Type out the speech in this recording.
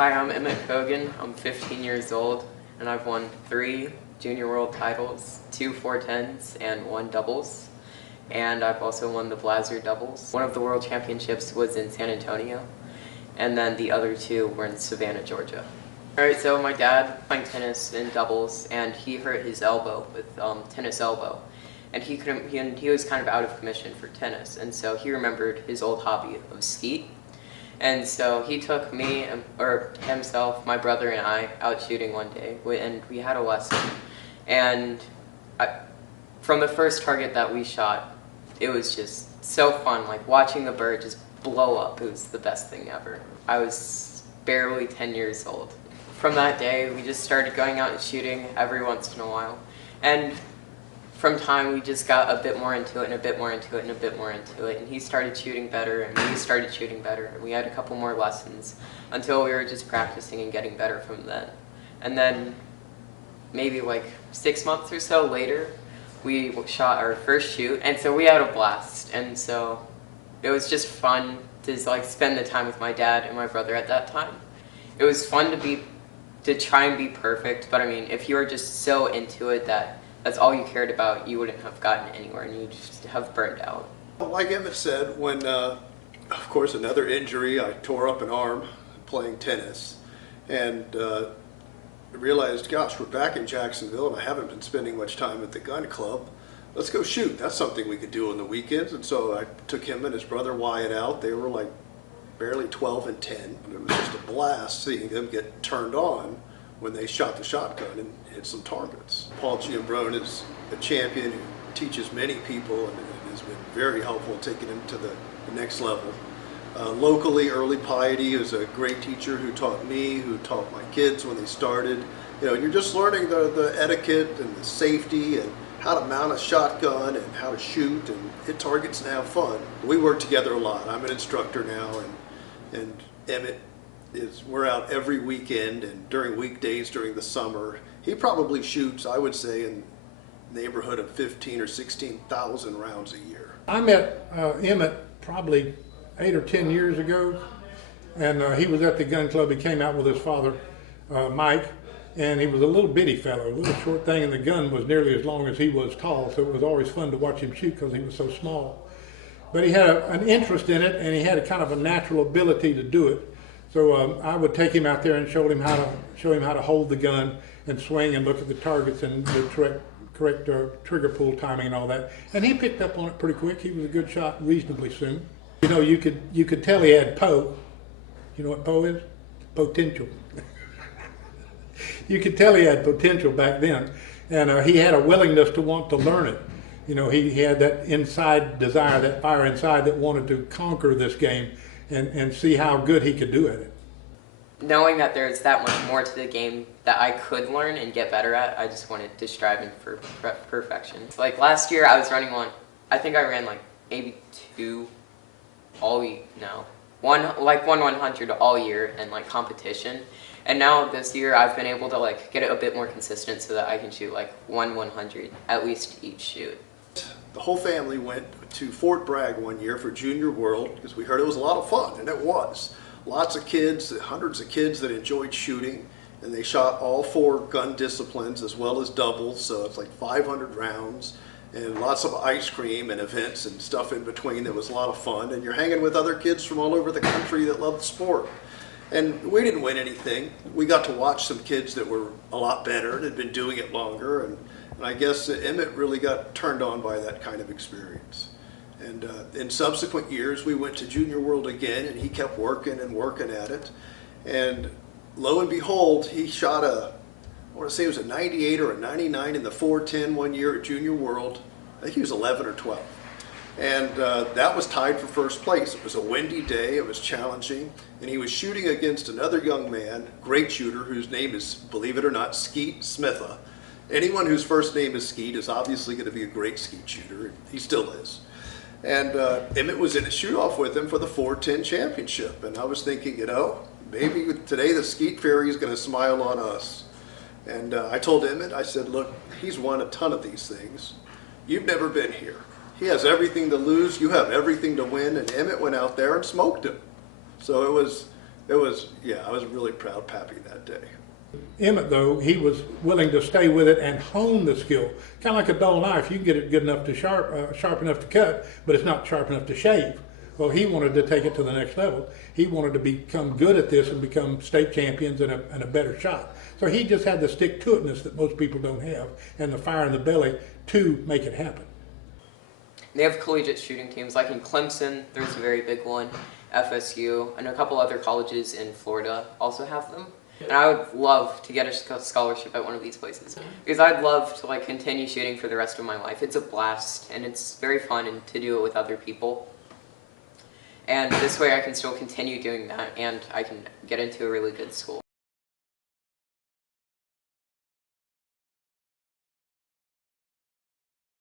Hi, I'm Emmett Kogan. I'm 15 years old, and I've won 3 junior world titles, 2 410s, and 1 doubles. And I've also won the Blazer doubles. One of the world championships was in San Antonio, and then the other 2 were in Savannah, Georgia. Alright, so my dad playing tennis in doubles, and he hurt his elbow with tennis elbow. And he was kind of out of commission for tennis, and so he remembered his old hobby of skeet. And so he took me, or himself, my brother and I, out shooting one day, and we had a lesson. And from the first target that we shot, it was just so fun, like watching the bird just blow up. It was the best thing ever. I was barely 10 years old. From that day, we just started going out and shooting every once in a while. And from time, we just got a bit more into it, and a bit more into it, and a bit more into it. And he started shooting better, and we started shooting better. And we had a couple more lessons until we were just practicing and getting better from then. And then maybe like 6 months or so later, we shot our first shoot. And so we had a blast. And so it was just fun to like spend the time with my dad and my brother at that time. It was fun to try and be perfect. But I mean, if you were just so into it that that's all you cared about, you wouldn't have gotten anywhere, and you'd just have burned out. Like Emmett said, when, of course, another injury, I tore up an arm playing tennis, and realized, gosh, we're back in Jacksonville, and I haven't been spending much time at the gun club. Let's go shoot. That's something we could do on the weekends. And so I took him and his brother Wyatt out. They were like barely 12 and 10. And it was just a blast seeing them get turned on when they shot the shotgun and hit some targets. Paul Giambrone is a champion who teaches many people and has been very helpful in taking them to the next level. Locally, Early Piety is a great teacher who taught me, who taught my kids when they started. You know, you're just learning the etiquette and the safety and how to mount a shotgun and how to shoot and hit targets and have fun. We work together a lot. I'm an instructor now, and Emmett we're out every weekend and during weekdays during the summer. He probably shoots, I would say, in the neighborhood of 15 or 16,000 rounds a year. I met Emmett probably 8 or 10 years ago, and he was at the gun club. He came out with his father, Mike, and he was a little bitty fellow, a little short thing, and the gun was nearly as long as he was tall, so it was always fun to watch him shoot because he was so small. But he had an interest in it, and he had a kind of a natural ability to do it. So I would take him out there and show him how to hold the gun and swing and look at the targets and the correct trigger pull timing and all that. And he picked up on it pretty quick. He was a good shot reasonably soon. You know, you could tell he had PO. You know what PO is? Potential. You could tell he had potential back then, and he had a willingness to want to learn it. You know, he had that inside desire, that fire inside that wanted to conquer this game and see how good he could do at it. Knowing that there's that much more to the game that I could learn and get better at, I just wanted to strive for perfection. Like last year I was running I think I ran like maybe 2 all week now. One 100 all year in like competition. And now this year I've been able to like get it a bit more consistent so that I can shoot like 100 at least each shoot. The whole family went to Fort Bragg one year for Junior World because we heard it was a lot of fun, and it was. Lots of kids, hundreds of kids that enjoyed shooting, and they shot all 4 gun disciplines as well as doubles, so it's like 500 rounds, and lots of ice cream and events and stuff in between. It was a lot of fun, and you're hanging with other kids from all over the country that love the sport. And we didn't win anything. We got to watch some kids that were a lot better and had been doing it longer, and I guess Emmett really got turned on by that kind of experience. And in subsequent years, we went to Junior World again, and he kept working and working at it. And lo and behold, he shot I want to say it was a 98 or a 99 in the 410 one year at Junior World. I think he was 11 or 12. And that was tied for first place. It was a windy day, it was challenging, and he was shooting against another young man, great shooter, whose name is, believe it or not, Skeet Smitha. Anyone whose first name is Skeet is obviously going to be a great skeet shooter. He still is. And Emmett was in a shoot-off with him for the 410 championship. And I was thinking, you know, maybe today the skeet fairy is going to smile on us. And I told Emmett, I said, look, he's won a ton of these things. You've never been here. He has everything to lose. You have everything to win. And Emmett went out there and smoked him. So it was It was, yeah, I was really proud Pappy that day. Emmett, though, he was willing to stay with it and hone the skill. Kind of like a dull knife, you can get it good enough to sharp enough to cut, but it's not sharp enough to shave. Well, he wanted to take it to the next level. He wanted to become good at this and become state champions and a better shot. So he just had the stick-to-itness that most people don't have and the fire in the belly to make it happen. They have collegiate shooting teams, like in Clemson, there's a very big one, FSU, and a couple other colleges in Florida also have them. And I would love to get a scholarship at one of these places, because I'd love to like continue shooting for the rest of my life. It's a blast, and it's very fun and to do it with other people. And this way I can still continue doing that, and I can get into a really good school.